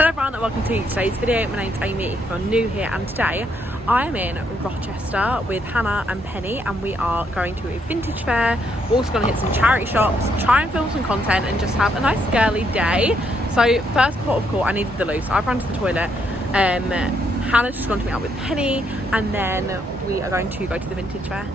Hello everyone and welcome to today's video. My name's Amy if you're new here, and today I am in Rochester with Hannah and Penny and we are going to a vintage fair. We're also going to hit some charity shops, try and film some content and just have a nice girly day. So first port of call, I needed the loo, so I've run to the toilet. Hannah's just gone to meet up with Penny and then we are going to go to the vintage fair.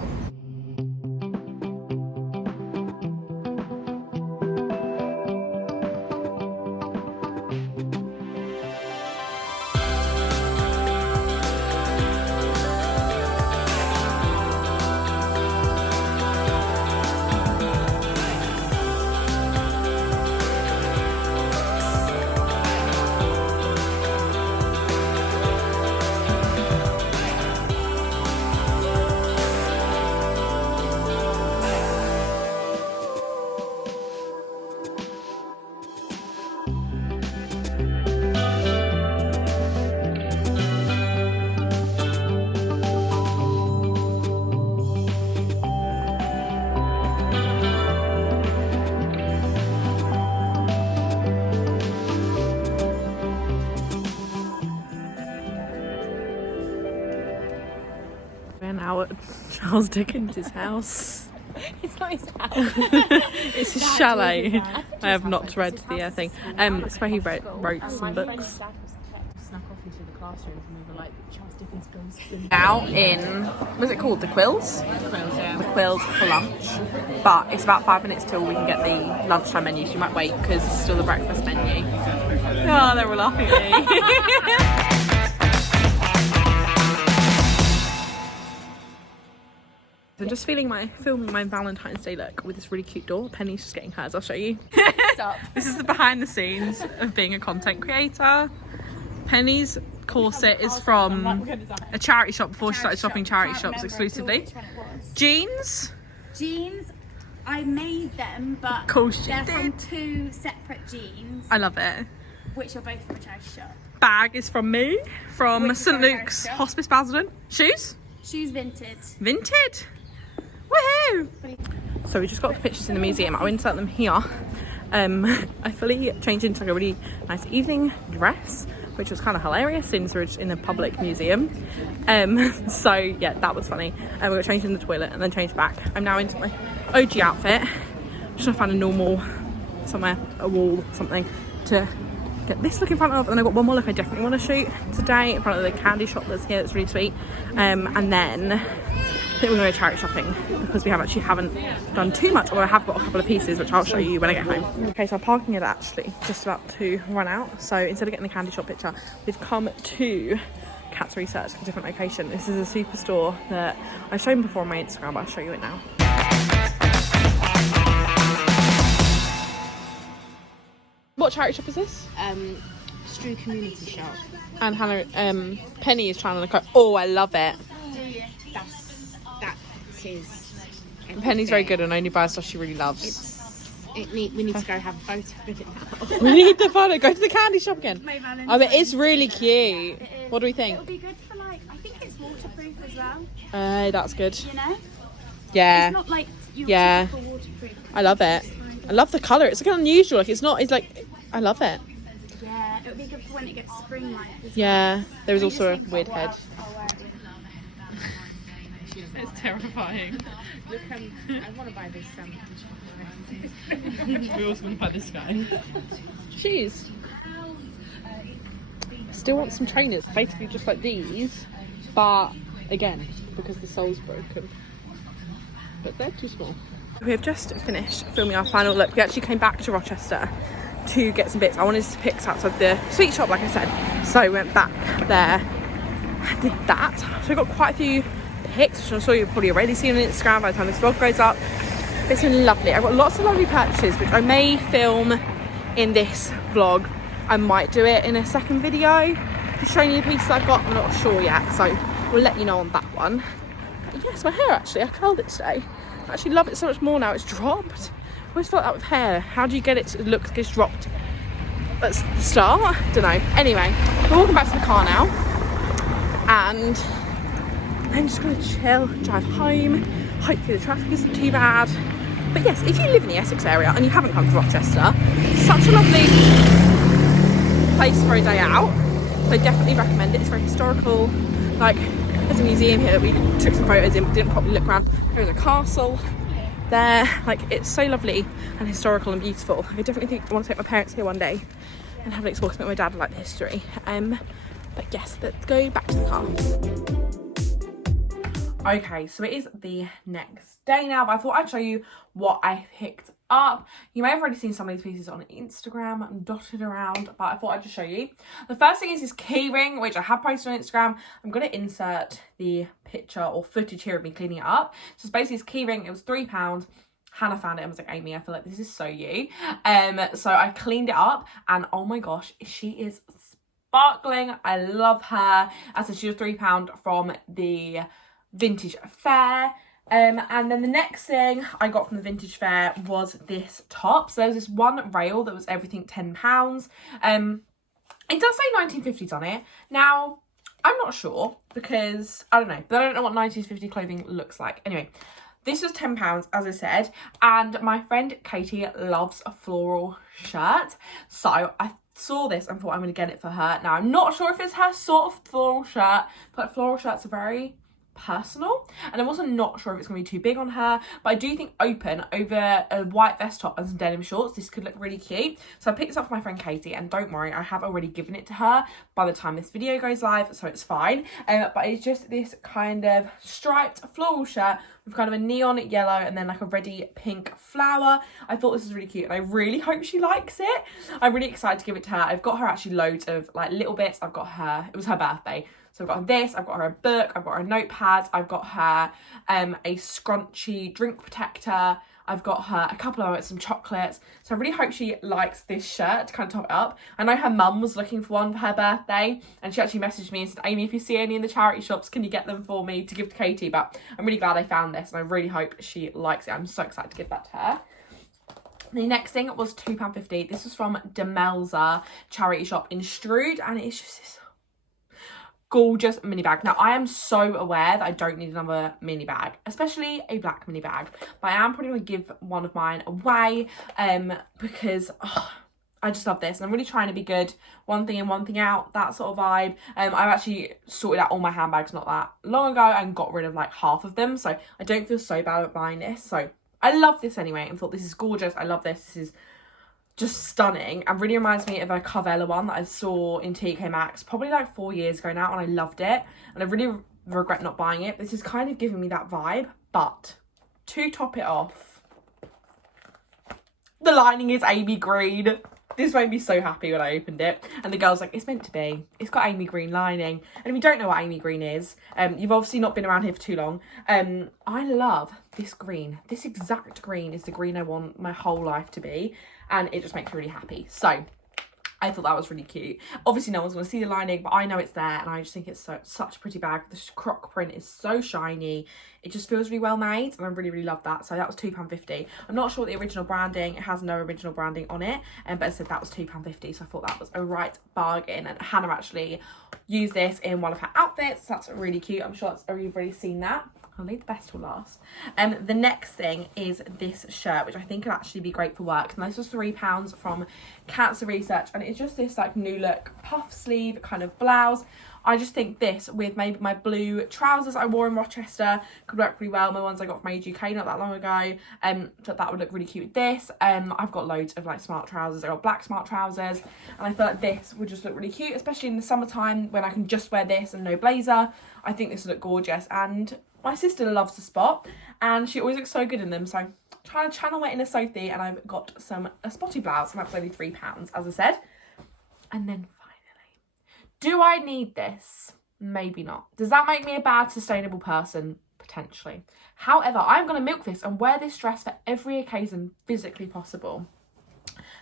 We're now at Charles Dickens' house. It's not his house. It's his chalet. I have not read the thing. It's where he wrote some books. Snuck off into the classrooms and we were like, Charles Dickens ghosts. Now in, what's it called? The Quills? The Quills, yeah. The Quills for lunch. But it's about 5 minutes till we can get the lunchtime menu, so you might wait because it's still the breakfast menu. Oh, they were laughing at me. I'm just filming my Valentine's Day look with this really cute door. Penny's just getting hers, I'll show you. Stop. This is the behind the scenes of being a content creator. Penny's corset is from a charity shop before she started shopping charity shops exclusively. Jeans. Jeans, I made them, but Of course you they're did. from two separate jeans, I love it. which are both from a charity shop. Bag is from me, from Which is St from a Luke's charity shop. Hospice Basildon. Shoes? Shoes vintage. Vintage. Woohoo! So we just got the pictures in the museum. I'll insert them here. I fully changed into like a really nice evening dress, which was kind of hilarious since we're in a public museum. So yeah, that was funny. We got changed in the toilet and then changed back. I'm now into my OG outfit. I'm just gonna find a normal somewhere, a wall, something to get this look in front of, and I've got one more look I definitely want to shoot today in front of the candy shop that's here, that's really sweet. And then I think we're going to go charity shopping because we haven't done too much, or I have got a couple of pieces which I'll show you when I get home. Okay, so our parking is actually just about to run out, so instead of getting the candy shop picture, we've come to Cats Research, a different location. This is a superstore that I've shown before on my Instagram, but I'll show you it now. What charity shop is this? Strew Community Shop. And Hannah, Penny is trying to look up. Oh, I love it. That's his. Penny's very good and only buys stuff she really loves. We need to go have a photo with it now. We need the photo. Go to the candy shop again. My Valentine's. Oh, but it's really cute. It is. What do we think? It'll be good for like, I think it's waterproof as well, That's good. you know? Yeah, It's not like your Yeah. typical waterproof. I love it. I love the colour. It's like unusual. Like it's like, I love it. Yeah, it'll be good for when it gets spring-like as well. Yeah, there is I just also a think weird what head. else I'll wear it. It's terrifying. Look, I want to buy this. We also want to buy this guy. Shoes. Still want some trainers, basically just like these, but again, because the sole's broken. But they're too small. We have just finished filming our final look. We actually came back to Rochester to get some bits. I wanted to pick outside the sweet shop, like I said. So I went back there, did that. So I got quite a few pics, which I'm sure you've probably already seen on Instagram by the time this vlog goes up. It's been lovely. I've got lots of lovely purchases, which I may film in this vlog. I might do it in a second video, just showing you the pieces I've got. I'm not sure yet, so we'll let you know on that one. But yes, my hair actually, I curled it today. I actually love it so much more now. It's dropped. I always felt that with hair. How do you get it to look like it's dropped? That's the start. Don't know. Anyway, we're walking back to the car now, and I'm just gonna chill, drive home. Hopefully the traffic isn't too bad. But yes, if you live in the Essex area and you haven't come to Rochester, such a lovely place for a day out. So I definitely recommend it. It's very historical. Like, there's a museum here that we took some photos in, but didn't properly look around. There's a castle there. Like, it's so lovely and historical and beautiful. I definitely think I want to take my parents here one day and have an explore, because my dad would like the history. But yes, let's go back to the car. Okay, so it is the next day now, but I thought I'd show you what I picked up. You may have already seen some of these pieces on Instagram dotted around, but I thought I'd just show you. The first thing is this key ring, which I have posted on Instagram. I'm going to insert the picture or footage here of me cleaning it up. So it's basically this key ring. It was £3. Hannah found it and was like, Amy, I feel like this is so you. So I cleaned it up, and oh my gosh, she is sparkling. I love her. As I said, she was £3 from the vintage fair. And then the next thing I got from the vintage fair was this top. So there was this one rail that was everything £10. It does say 1950s on it. Now, I'm not sure, because I don't know, but I don't know what 1950 clothing looks like. Anyway, this was £10, as I said, and my friend Katie loves a floral shirt, so I saw this and thought I'm going to get it for her. Now, I'm not sure if it's her sort of floral shirt, but floral shirts are very personal, and I'm also not sure if it's going to be too big on her, but I do think open over a white vest top and some denim shorts, this could look really cute. So I picked this up for my friend Katie, and don't worry, I have already given it to her by the time this video goes live, so it's fine. But it's just this kind of striped floral shirt with kind of a neon yellow and then like a reddy pink flower. I thought this was really cute, and I really hope she likes it. I'm really excited to give it to her. I've got her actually loads of like little bits. I've got her, it was her birthday, so I've got her this, I've got her a book, I've got her a notepad, I've got her a scrunchy drink protector, I've got her a couple of some chocolates. So I really hope she likes this shirt to kind of top it up. I know her mum was looking for one for her birthday, and she actually messaged me and said, Amy, if you see any in the charity shops, can you get them for me to give to Katie? But I'm really glad I found this, and I really hope she likes it. I'm so excited to give that to her. The next thing was £2.50. This was from Demelza charity shop in Strood, and it's just this gorgeous mini bag. Now, I am so aware that I don't need another mini bag, especially a black mini bag, but I am probably going to give one of mine away because I just love this, and I'm really trying to be good, one thing in, one thing out, that sort of vibe. I've actually sorted out all my handbags not that long ago and got rid of like half of them, so I don't feel so bad about buying this. So I love this anyway, and thought this is gorgeous. I love this. This is just stunning, and really reminds me of a Carvela one that I saw in TK Maxx probably like 4 years ago now, and I loved it, and I really regret not buying it. This is kind of giving me that vibe, but to top it off, the lining is Amy green. This made me so happy when I opened it, and the girl's like, it's meant to be, it's got Amy green lining. And if you don't know what Amy green is, you've obviously not been around here for too long. I love this green. This exact green is the green I want my whole life to be, and it just makes me really happy. So I thought that was really cute. Obviously no one's going to see the lining, but I know it's there, and I just think it's such a pretty bag. The croc print is so shiny. It just feels really well made, and I really love that. So that was £2.50. I'm not sure the original branding, it has no original branding on it, but I said that was £2.50, so I thought that was a right bargain. And Hannah actually used this in one of her outfits, so that's really cute. I'm sure you've already seen that. I'll leave the best till last. The next thing is this shirt, which I think could actually be great for work. And this was £3 from Cancer Research, and it's just this like new look puff sleeve kind of blouse. I just think this with maybe my blue trousers I wore in Rochester could work pretty well. My ones I got from Age UK not that long ago. So that would look really cute with this. I've got loads of like smart trousers. I got black smart trousers, and I feel like this would just look really cute, especially in the summertime when I can just wear this and no blazer. I think this would look gorgeous, and my sister loves the spot, and she always looks so good in them. So I'm trying to channel my inner Sophie, and I've got a spotty blouse, and that's only £3, as I said. And then finally, do I need this? Maybe not. Does that make me a bad sustainable person? Potentially. However, I'm going to milk this and wear this dress for every occasion physically possible.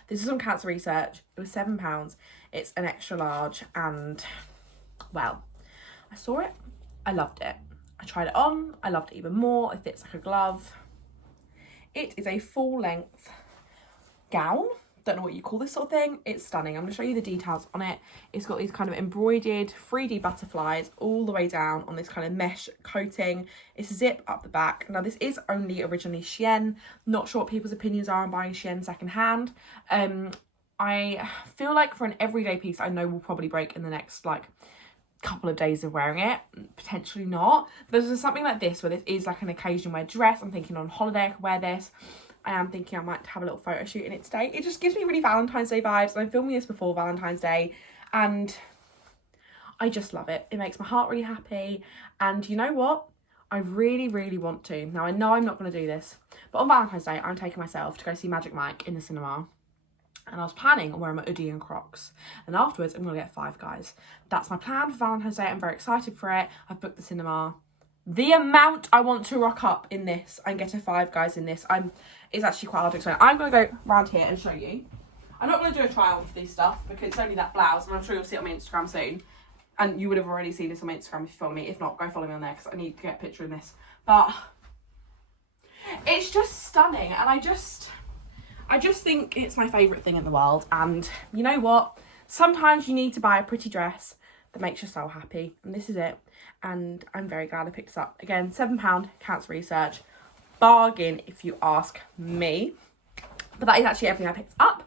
This is from Cancer Research. It was £7. It's an extra large, and well, I saw it, I loved it. I tried it on, I loved it even more. It fits like a glove. It is a full length gown. Don't know what you call this sort of thing. It's stunning. I'm going to show you the details on it. It's got these kind of embroidered 3D butterflies all the way down on this kind of mesh coating. It's a zip up the back. Now this is only originally Shein. Not sure what people's opinions are on buying Shein secondhand. I feel like for an everyday piece, I know will probably break in the next like couple of days of wearing it, potentially not. But there's something like this where this is like an occasion wear dress. I'm thinking on holiday I could wear this. I am thinking I might have a little photo shoot in it today. It just gives me really Valentine's Day vibes, and I'm filming this before Valentine's Day, and I just love it. It makes my heart really happy. And you know what? I really, really want to. Now, I know I'm not going to do this, but on Valentine's Day, I'm taking myself to go see Magic Mike in the cinema. And I was planning on wearing my hoodie and Crocs. And afterwards, I'm going to get Five Guys. That's my plan for Valentine's Day. I'm very excited for it. I've booked the cinema. The amount I want to rock up in this and get a Five Guys in this, is actually quite hard to explain. I'm going to go around here and show you. I'm not going to do a try on for this stuff because it's only that blouse, and I'm sure you'll see it on my Instagram soon. And you would have already seen this on my Instagram if you follow me. If not, go follow me on there because I need to get a picture of this. But it's just stunning, and I just think it's my favourite thing in the world. And you know what? Sometimes you need to buy a pretty dress that makes your soul happy, and this is it. And I'm very glad I picked this up. Again, £7, counts research. Bargain if you ask me. But that is actually everything I picked up.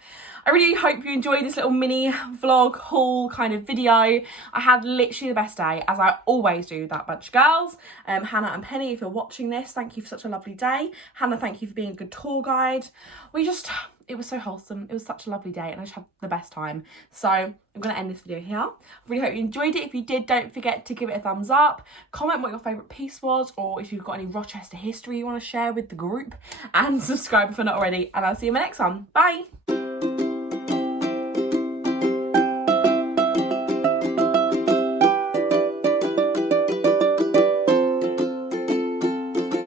I really hope you enjoyed this little mini vlog haul kind of video. I had literally the best day, as I always do with that bunch of girls. Hannah and Penny, if you're watching this, thank you for such a lovely day. Hannah, thank you for being a good tour guide. It was so wholesome. It was such a lovely day, and I just had the best time. So I'm going to end this video here. I really hope you enjoyed it. If you did, don't forget to give it a thumbs up. Comment what your favourite piece was, or if you've got any Rochester history you want to share with the group. And subscribe if you're not already. And I'll see you in my next one. Bye!